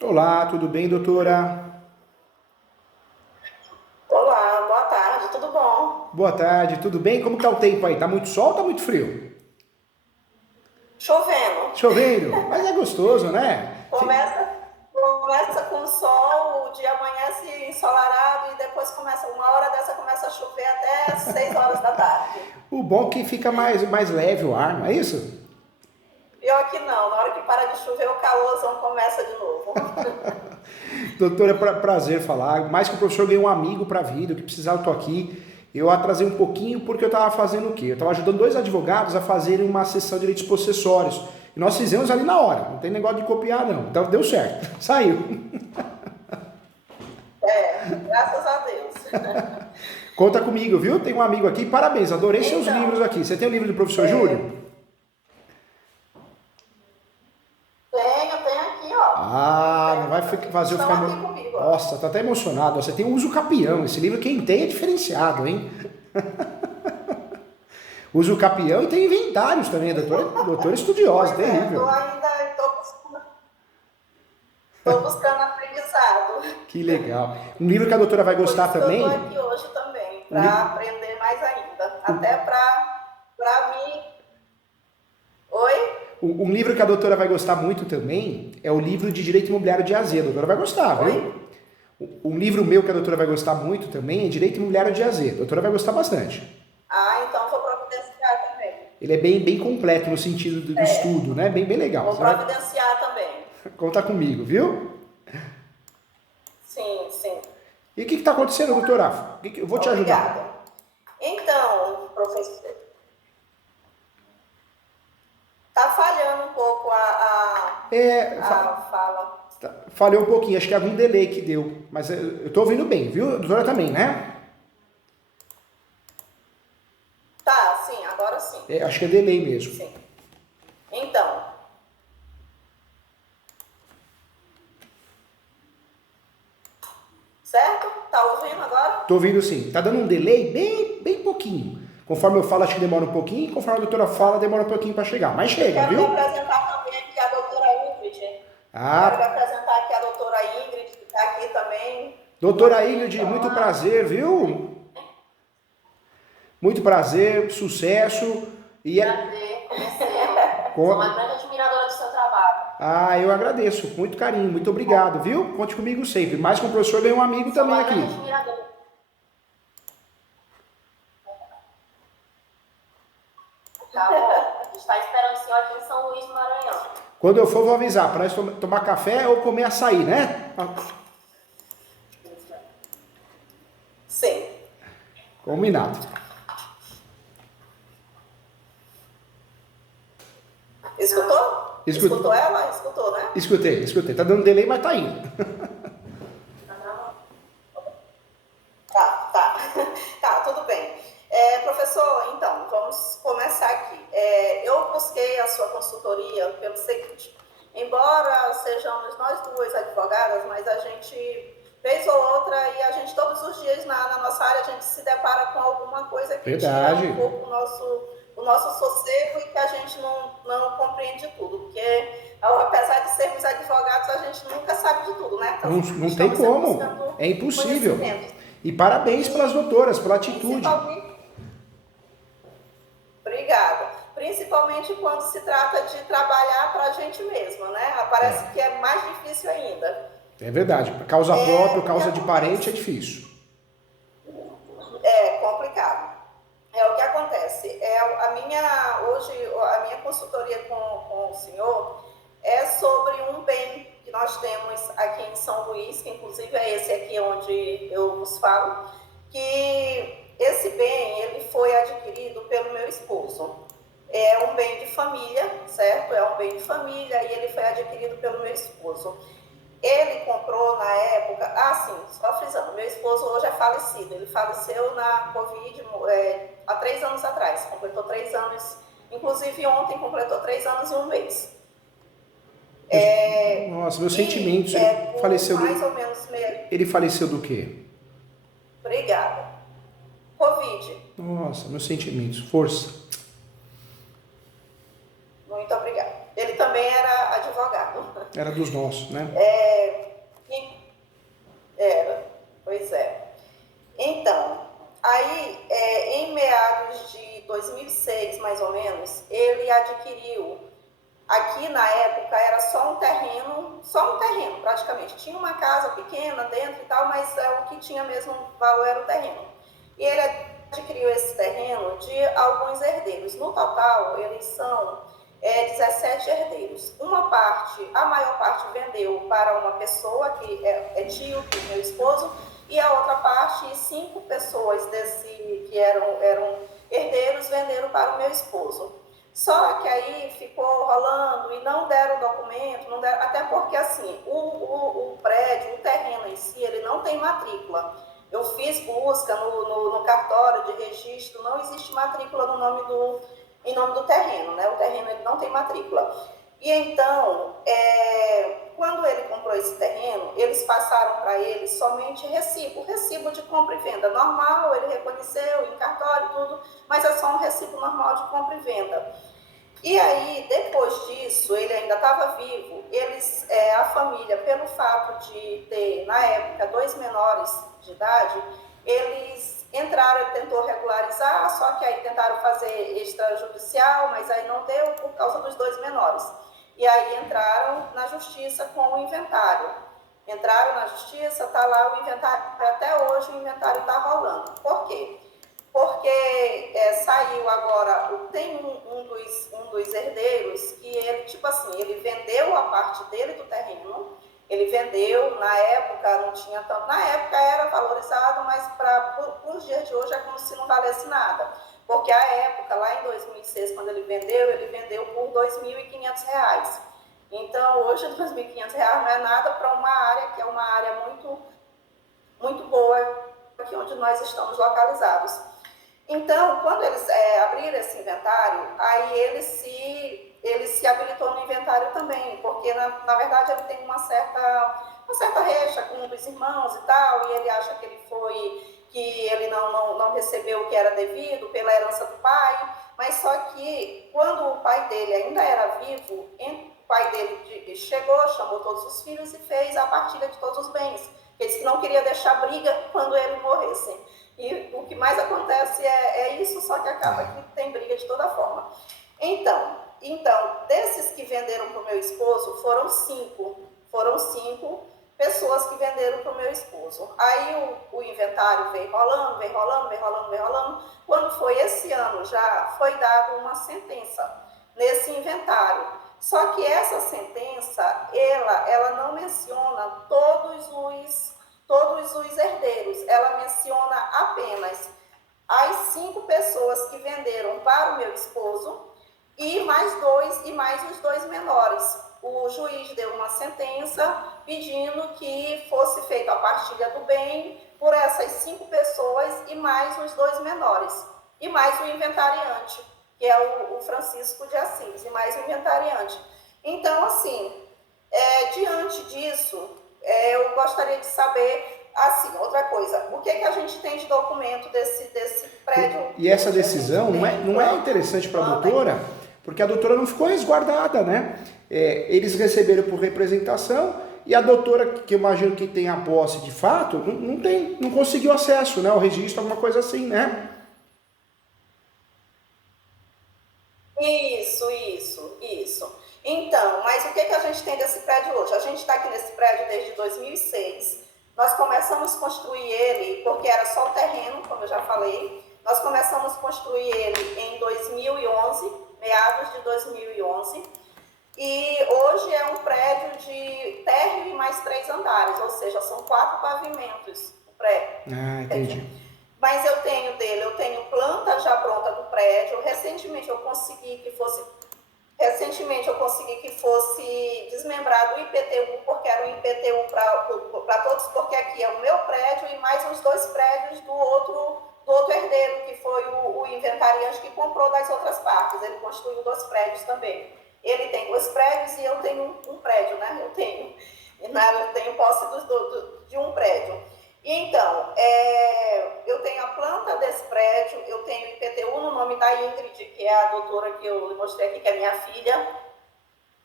Olá, tudo bem, doutora? Olá, boa tarde, tudo bom? Boa tarde, tudo bem? Como tá o tempo aí? Tá muito sol ou tá muito frio? Chovendo. Chovendo, mas é gostoso, né? Começa com sol, o dia amanhece ensolarado e depois começa, uma hora dessa começa a chover até 6 horas da tarde. O bom é que fica mais leve o ar, não é isso? Pior que não, na hora que para de chover o calorzão começa de novo. Doutora, prazer falar. Mais que o professor ganhou um amigo para a vida, o que precisar eu tô aqui. Eu atrasei um pouquinho porque eu estava fazendo o quê? Eu estava ajudando dois advogados a fazerem uma sessão de direitos possessórios. E nós fizemos ali na hora, não tem negócio de copiar não. Então deu certo, saiu. É, graças a Deus. Conta comigo, viu? Tem um amigo aqui, parabéns, adorei seus livros Então, aqui. Você tem o livro do professor Júlio? tenho aqui, ó. Ah, não vai fazer eu Estão ficar. aqui comigo, ó. Nossa, tá até emocionado. Você tem o Uso Capião. Esse livro quem tem é diferenciado, hein? Uso Capião e tem inventários também, doutor estudiosa, Pois é, terrível. tô buscando aprendizado. Que legal. Um livro que a doutora vai Por gostar isso que eu estou também, aqui hoje também, um, para li- aprender mais ainda. Até para mim. Oi? um livro que a doutora vai gostar muito também é o livro de Direito Imobiliário de AZ. A doutora vai gostar, viu? Oi? Um livro meu que a doutora vai gostar muito também é Direito Imobiliário de AZ. A doutora vai gostar bastante. Ah, então vou providenciar também. Ele é bem completo no sentido do estudo, né? Bem legal. Vou Você vai providenciar também. contar comigo, viu? Sim, sim. E o que está acontecendo, doutora? Eu vou te ajudar. Obrigada. Então, professor, tá falhando um pouco É, a fala. falhou um pouquinho, acho que é algum delay que deu. Mas eu estou ouvindo bem, viu? A doutora também, né? Tá, sim, agora sim. É, acho que é delay mesmo. Sim. Então, certo? Tá ouvindo agora? Estou ouvindo sim. Tá dando um delay bem pouquinho. Conforme eu falo, acho que demora um pouquinho. Conforme a doutora fala, demora um pouquinho para chegar. Mas Eu chega, quero me viu? apresentar também aqui a doutora Ingrid. Quero me Ah, apresentar aqui a doutora Ingrid, que está aqui também. doutora Ingrid, muito prazer, viu? Muito prazer, sucesso. E é... Prazer, conhecê-lo. Sou uma grande admiradora do seu trabalho. Ah, eu agradeço. Muito carinho, muito obrigado, viu? Conte comigo sempre. Mais com o professor, ganhei um amigo Sou também uma aqui. grande admiradora. Tá bom? A gente está esperando o senhor aqui em São Luís do Maranhão. Quando eu for, vou avisar, para nós tomar café ou comer açaí, né? Sim. Combinado. Escutou? Escutou? Escutou ela? Escutou, né? Escutei. Tá dando delay, mas tá indo. Tá. Tá, tudo bem. Professor, então, vamos começar aqui. Eu busquei a sua consultoria pelo seguinte: embora sejamos nós duas advogadas, mas a gente, vez ou outra, e a gente todos os dias na nossa área, a gente se depara com alguma coisa que tira Verdade. um pouco o nosso sossego e que a gente não compreende tudo, porque apesar de sermos advogados, a gente nunca sabe de tudo, né? Não, Então, não tem estamos sempre como. buscando É impossível. conhecimento. E parabéns pelas E, doutoras, pela atitude. principalmente, obrigada. Principalmente quando se trata de trabalhar para a gente mesma, né? Parece que é mais difícil ainda. É verdade. Causa própria, O que causa de parente é acontece? difícil. É complicado. O que acontece. Hoje, a minha consultoria com o senhor é sobre um bem que nós temos aqui em São Luís, que inclusive é esse aqui onde eu vos falo, que esse bem ele foi adquirido pelo meu esposo. É um bem de família, certo? É um bem de família e ele foi adquirido pelo meu esposo. Ele comprou na época, sim, só frisando, meu esposo hoje é falecido, ele faleceu na Covid há 3 anos atrás, completou 3 anos, inclusive ontem completou 3 anos e um mês. Nossa, meus E sentimentos. Ele por faleceu mais do. ou menos meio. Ele faleceu do quê? Obrigada. Covid. Nossa, meus sentimentos. Força. Muito obrigada. Ele também era advogado. Era dos nossos, né? Era, pois é. Então, aí, em meados de 2006, mais ou menos, ele adquiriu, aqui na época era só um terreno praticamente. Tinha uma casa pequena dentro e tal, mas o que tinha mesmo valor era o terreno. E ele adquiriu esse terreno de alguns herdeiros. No total, eles são 17 herdeiros. Uma parte, a maior parte vendeu para uma pessoa que é tio do meu esposo, e a outra parte, 5 pessoas que eram herdeiros venderam para o meu esposo. Só que aí ficou rolando e não deram documento, não deram, até porque assim, o prédio, o terreno em si, ele não tem matrícula. Eu fiz busca no cartório de registro, não existe matrícula em nome do terreno, né? O terreno ele não tem matrícula. E então, quando ele comprou esse terreno, eles passaram para ele somente recibo de compra e venda normal, ele reconheceu em cartório e tudo, mas é só um recibo normal de compra e venda. E aí, depois disso, ele ainda estava vivo, a família, pelo fato de ter, na época, 2 menores de idade, eles entraram, ele tentou regularizar, só que aí tentaram fazer extrajudicial, mas aí não deu por causa dos 2 menores. E aí entraram na justiça com o inventário. Entraram na justiça, está lá o inventário, até hoje o inventário está rolando. Por quê? Porque saiu agora, tem um dos herdeiros que ele, tipo assim, ele vendeu a parte dele do terreno, ele vendeu, na época não tinha tanto, na época era valorizado, mas para os dias de hoje é como se não valesse nada. Porque a época, lá em 2006, quando ele vendeu por R$ 2.500. Então, hoje R$ 2.500 não é nada para uma área que é uma área muito, muito boa, aqui onde nós estamos localizados. Então, quando eles abriram esse inventário, aí ele se habilitou no inventário também, porque, na verdade, ele tem uma certa rixa com um dos irmãos e tal, e ele acha que ele não recebeu o que era devido pela herança do pai, mas só que, quando o pai dele ainda era vivo, o pai dele chegou, chamou todos os filhos e fez a partilha de todos os bens. Ele disse que não queria deixar briga quando ele morresse. E o que mais acontece é isso, só que acaba que tem briga de toda forma. Então, desses que venderam para o meu esposo, foram cinco pessoas que venderam para o meu esposo. Aí o inventário veio rolando. Quando foi esse ano, já foi dada uma sentença nesse inventário. Só que essa sentença, ela não menciona todos os herdeiros, ela menciona apenas as 5 pessoas que venderam para o meu esposo e mais os 2 menores. O juiz deu uma sentença pedindo que fosse feita a partilha do bem por essas 5 pessoas e mais os 2 menores. E mais o inventariante, que é o Francisco de Assis, e mais o inventariante. Então, assim, diante disso, eu gostaria de saber, assim, outra coisa, o que a gente tem de documento desse prédio? E essa decisão não é interessante para a doutora, porque a doutora não ficou resguardada, né? Eles receberam por representação e a doutora, que eu imagino que tem a posse de fato, não conseguiu acesso, né, ao registro, alguma coisa assim, né? Isso. Então, mas o que a gente tem desse prédio hoje? A gente está aqui nesse prédio desde 2006. Nós começamos a construir ele, porque era só o terreno, como eu já falei. Nós começamos a construir ele em 2011, meados de 2011. E hoje é um prédio de térreo e mais 3 andares, ou seja, são 4 pavimentos o prédio. Ah, entendi. Mas eu tenho planta já pronta do prédio. Recentemente eu consegui que fosse desmembrado o IPTU, porque era um IPTU para todos, porque aqui é o meu prédio e mais os 2 prédios do outro herdeiro, que foi o inventariante que comprou das outras partes. Ele construiu 2 prédios também. Ele tem 2 prédios e eu tenho um prédio, né? Eu tenho posse de um prédio. Então, eu tenho a planta desse prédio, eu tenho IPTU no nome da Ingrid, que é a doutora que eu mostrei aqui, que é minha filha.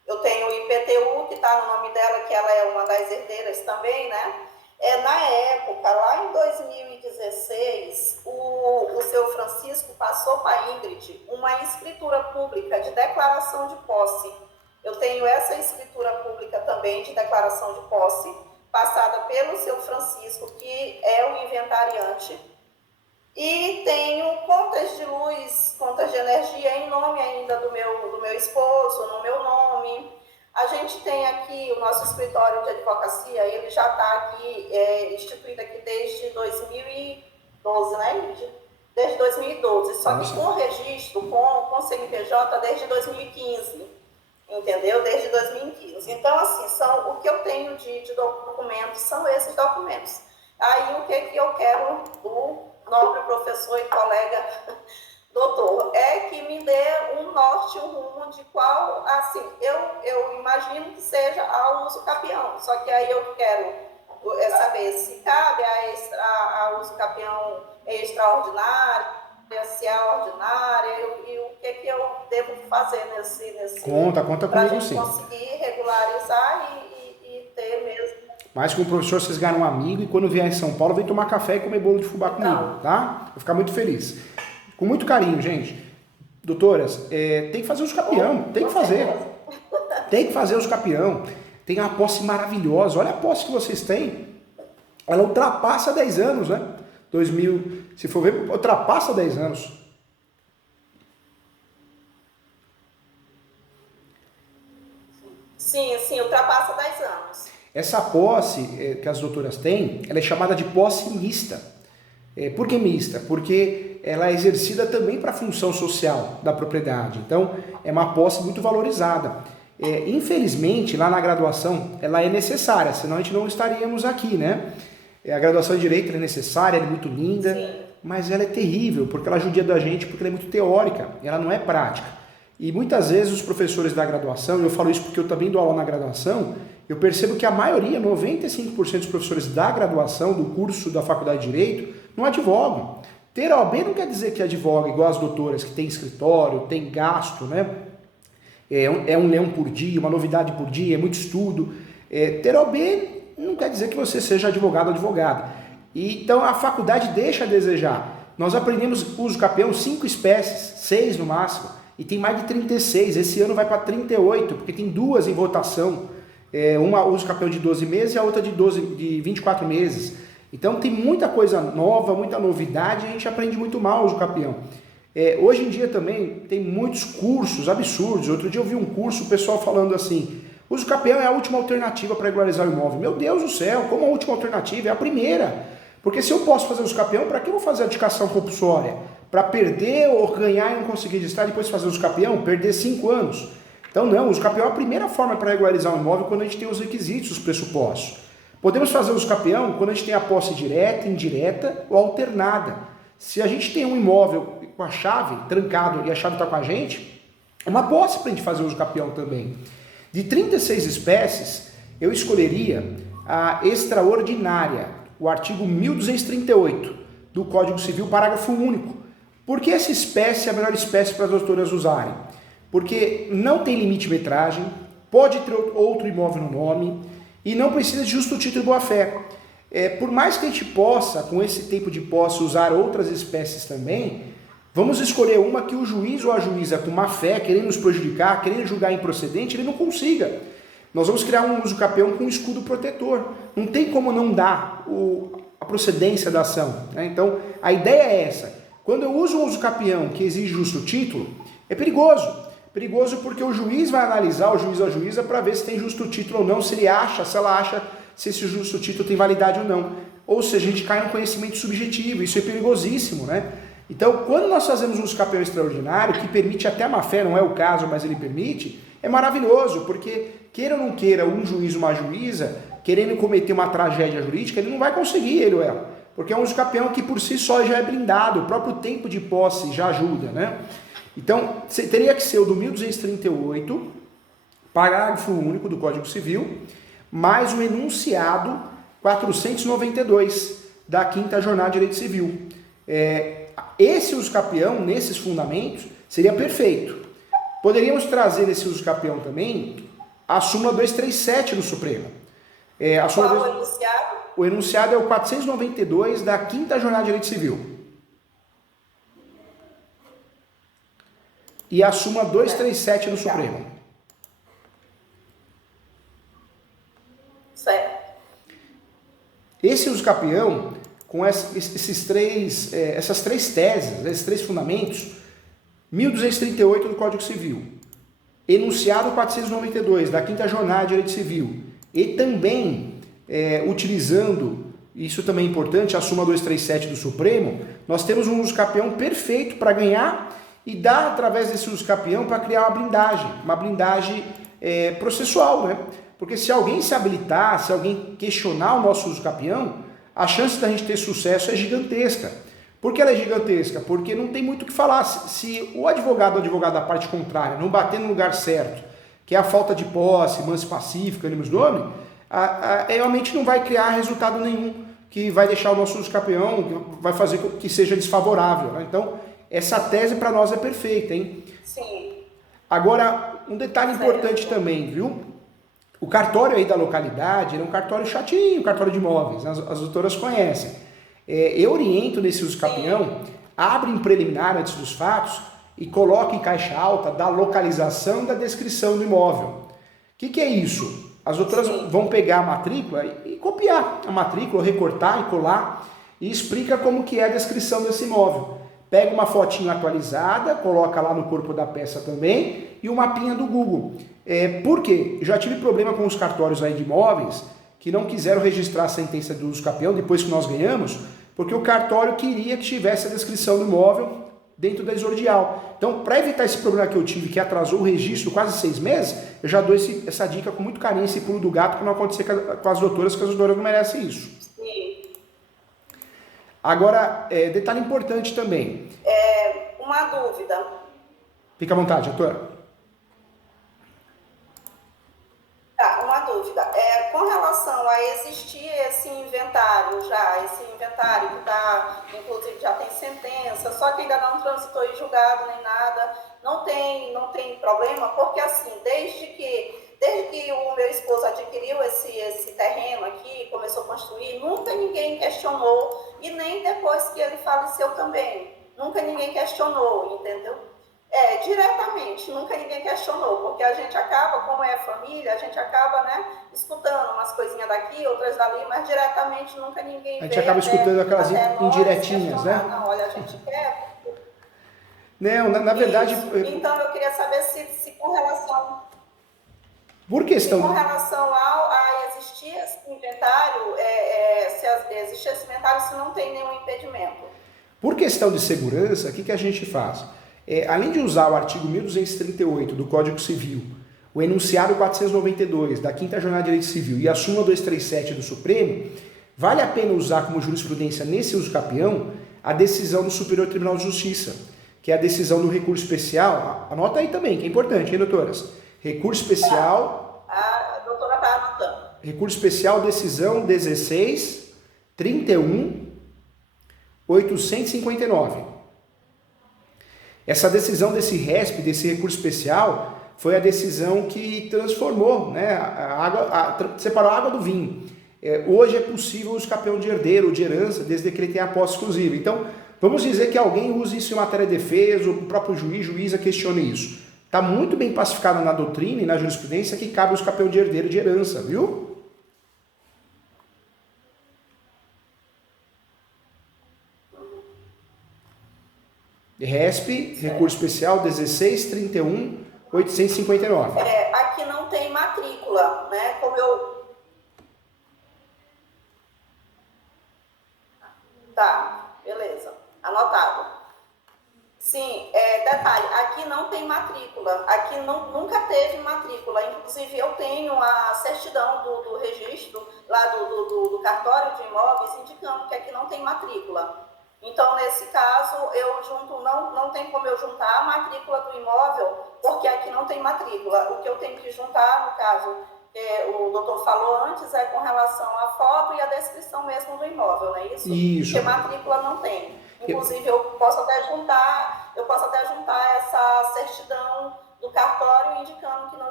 Eu tenho o IPTU, que está no nome dela, que ela é uma das herdeiras também, né? Na época, lá em 2016, o seu Francisco passou para a Ingrid uma escritura pública de declaração de posse. Eu tenho essa escritura pública também de declaração de posse, passada pelo seu Francisco, que é o inventariante. E tenho contas de luz, contas de energia em nome ainda do meu esposo, no meu nome. A gente tem aqui o nosso escritório de advocacia, ele já está aqui, instituído aqui desde 2012, né, Lídia? Desde 2012, só que com registro, com CNPJ desde 2015, entendeu? Desde 2015. Então, assim, o que eu tenho de documentos são esses documentos. Aí, o que eu quero do nobre professor e colega doutor, é que me dê um norte, um rumo de qual, assim, eu imagino que seja ao uso capião, só que aí eu quero saber se cabe a uso capião extraordinário, se é ordinária, e o que eu devo fazer nesse Conta comigo sim. Para conseguir regularizar e ter mesmo. Mas com o professor vocês ganham um amigo e quando vier em São Paulo vem tomar café e comer bolo de fubá comigo, tá? Vou ficar muito feliz. Com muito carinho, gente. Doutoras, tem que fazer os capião, tem que fazer. Tem que fazer os capião. Tem uma posse maravilhosa. Olha a posse que vocês têm. Ela ultrapassa 10 anos, né? 2000, se for ver, ultrapassa 10 anos. Sim, ultrapassa 10 anos. Essa posse que as doutoras têm, ela é chamada de posse mista. Por que mista? Porque ela é exercida também para a função social da propriedade. Então, é uma posse muito valorizada. Infelizmente, lá na graduação, ela é necessária, senão a gente não estaríamos aqui, né? A graduação de Direito é necessária, ela é muito linda, sim, mas ela é terrível, porque ela judia da gente, porque ela é muito teórica, ela não é prática. E muitas vezes os professores da graduação, e eu falo isso porque eu também dou aula na graduação, eu percebo que a maioria, 95% dos professores da graduação, do curso da Faculdade de Direito, não advogam. Ter OAB não quer dizer que advoga igual as doutoras, que tem escritório, tem gasto, né? É um leão por dia, uma novidade por dia, é muito estudo. Ter OAB não quer dizer que você seja advogado ou advogada. E, então a faculdade deixa a desejar. Nós aprendemos uso capião 5 espécies, 6 no máximo, e tem mais de 36. Esse ano vai para 38, porque tem 2 em votação. Uma uso capião de 12 meses e a outra de 24 meses. Então tem muita coisa nova, muita novidade, e a gente aprende muito mal o uso capião. Hoje em dia também tem muitos cursos absurdos. Outro dia eu vi um curso, o pessoal falando assim: uso capião é a última alternativa para regularizar o imóvel. Meu Deus do céu, como a última alternativa? É a primeira. Porque se eu posso fazer uso capião, para que eu vou fazer a dedicação compulsória? Para perder ou ganhar e não conseguir registrar, depois fazer uso capião? Perder 5 anos. Então não, o uso capião é a primeira forma para regularizar um imóvel quando a gente tem os requisitos, os pressupostos. Podemos fazer uso capião quando a gente tem a posse direta, indireta ou alternada. Se a gente tem um imóvel com a chave trancado e a chave está com a gente, é uma posse para a gente fazer uso capião também. De 36 espécies, eu escolheria a extraordinária, o artigo 1238 do Código Civil, parágrafo único. Por que essa espécie é a melhor espécie para as doutoras usarem? Porque não tem limite de metragem, pode ter outro imóvel no nome e não precisa de justo título e boa-fé. Por mais que a gente possa, com esse tempo de posse, usar outras espécies também, vamos escolher uma que o juiz ou a juíza, com má fé, querendo nos prejudicar, querendo julgar improcedente, ele não consiga. Nós vamos criar um uso capião com um escudo protetor. Não tem como não dar a procedência da ação, né? Então, a ideia é essa. Quando eu uso um uso capião que exige justo título, é perigoso. Perigoso porque o juiz vai analisar, o juiz ou a juíza, para ver se tem justo título ou não, se ela acha se esse justo título tem validade ou não. Ou seja, a gente cai no conhecimento subjetivo, isso é perigosíssimo, né? Então, quando nós fazemos um uso capião extraordinário, que permite até a má-fé, não é o caso, mas ele permite, é maravilhoso, porque queira ou não queira, um juiz ou uma juíza, querendo cometer uma tragédia jurídica, ele não vai conseguir, ele ou ela. Porque é um uso capião que por si só já é blindado, o próprio tempo de posse já ajuda, né? Então, teria que ser o do 1238, parágrafo único do Código Civil, mais o enunciado 492 da 5ª Jornada de Direito Civil. Esse uso capião, nesses fundamentos, seria perfeito. Poderíamos trazer esse uso capião também A súmula 237 do Supremo. Qual o enunciado? O enunciado é o 492 da 5ª Jornada de Direito Civil. E a súmula 237 do Supremo. Certo. Esse uso capião, com essas três teses, esses três fundamentos, 1238 do Código Civil, enunciado 492 da 5ª Jornada de Direito Civil, e também utilizando, isso também é importante, a súmula 237 do Supremo, nós temos um uso capião perfeito para ganhar e dar, através desse uso capião, para criar uma blindagem processual, né? Porque se alguém se habilitar, se alguém questionar o nosso uso capião, a chance da gente ter sucesso é gigantesca. Por que ela é gigantesca? Porque não tem muito o que falar. Se o advogado da parte contrária não bater no lugar certo, que é a falta de posse, manse pacífica, animus nome, realmente não vai criar resultado nenhum que vai deixar o nosso uso capião, que vai fazer com que seja desfavorável, né? Então, essa tese para nós é perfeita, hein? Sim. Agora, um detalhe importante também, viu? O cartório aí da localidade é um cartório chatinho, cartório de imóveis, as doutoras conhecem. Eu oriento nesse uso capião, abre em preliminar antes dos fatos e coloca em caixa alta da localização e da descrição do imóvel. O que é isso? As doutoras vão pegar a matrícula e copiar a matrícula, recortar e colar e explica como que é a descrição desse imóvel. Pega uma fotinha atualizada, coloca lá no corpo da peça também e o mapinha do Google. Por quê? Já tive problema com os cartórios aí de imóveis que não quiseram registrar a sentença do uso capião depois que nós ganhamos, porque o cartório queria que tivesse a descrição do imóvel dentro da exordial. Então, para evitar esse problema que eu tive, que atrasou o registro quase 6 meses, eu já dou essa dica com muito carinho, esse pulo do gato, para não acontecer com as doutoras, que as doutoras não merecem isso. Sim. Agora, detalhe importante também. Uma dúvida. Fica à vontade, doutora. Uma dúvida. Com relação a existir esse inventário que está, inclusive já tem sentença, só que ainda não transitou em julgado nem nada, não tem problema, porque assim, desde que o meu esposo adquiriu esse terreno aqui, começou a construir, nunca ninguém questionou, e nem depois que ele faleceu também, nunca ninguém questionou, entendeu? Diretamente, nunca ninguém questionou, porque a gente acaba, como é família, a gente acaba, né, escutando umas coisinhas daqui, outras dali, mas diretamente nunca ninguém. A gente acaba escutando aquelas indiretinhas, né? Não, olha, a gente quer. Não, na verdade. Então eu queria saber se com relação. Por questão. Com relação a existir esse inventário, se existir esse inventário, se não tem nenhum impedimento. Por questão de segurança, o que a gente faz? Além de usar o artigo 1238 do Código Civil, o enunciado 492 da 5ª Jornada de Direito Civil e a súmula 237 do Supremo, vale a pena usar como jurisprudência nesse uso capião a decisão do Superior Tribunal de Justiça, que é a decisão do recurso especial. Anota aí também, que é importante, hein, doutoras? Recurso especial... A doutora está anotando. Recurso especial, decisão 16.31.859. Essa decisão desse RESP, desse recurso especial, foi a decisão que transformou, né, separou a água do vinho. Hoje é possível o uso capião de herdeiro ou de herança, desde que ele tenha a posse exclusiva. Então, vamos dizer que alguém use isso em matéria de defesa, ou o próprio juíza questione isso. Está muito bem pacificado na doutrina e na jurisprudência que cabe o uso capião de herdeiro de herança, viu? RESP, recurso especial 16.31.859. Aqui não tem matrícula, né? Como eu... Tá, beleza. Anotado. Sim, detalhe, aqui não tem matrícula. Aqui nunca teve matrícula. Inclusive, eu tenho a certidão do registro lá do cartório de imóveis indicando que aqui não tem matrícula. Então, nesse caso, eu junto, não tem como eu juntar a matrícula do imóvel, porque aqui não tem matrícula. O que eu tenho que juntar, no caso, o doutor falou antes, é com relação à foto e à descrição mesmo do imóvel, não é isso? Isso. Porque matrícula não tem. Inclusive, eu posso até juntar essa certidão do cartório indicando que não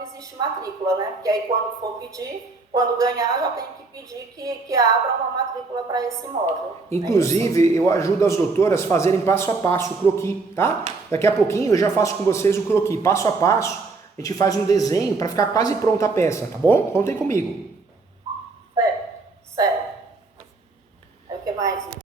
existe matrícula, né? Porque aí quando for pedir, quando ganhar, já tem que pedir que abra uma matrícula para esse imóvel. Inclusive, eu ajudo as doutoras a fazerem passo a passo o croquis, tá? Daqui a pouquinho eu já faço com vocês o croquis. Passo a passo, a gente faz um desenho para ficar quase pronta a peça, tá bom? Contem comigo. Certo. Aí o que mais?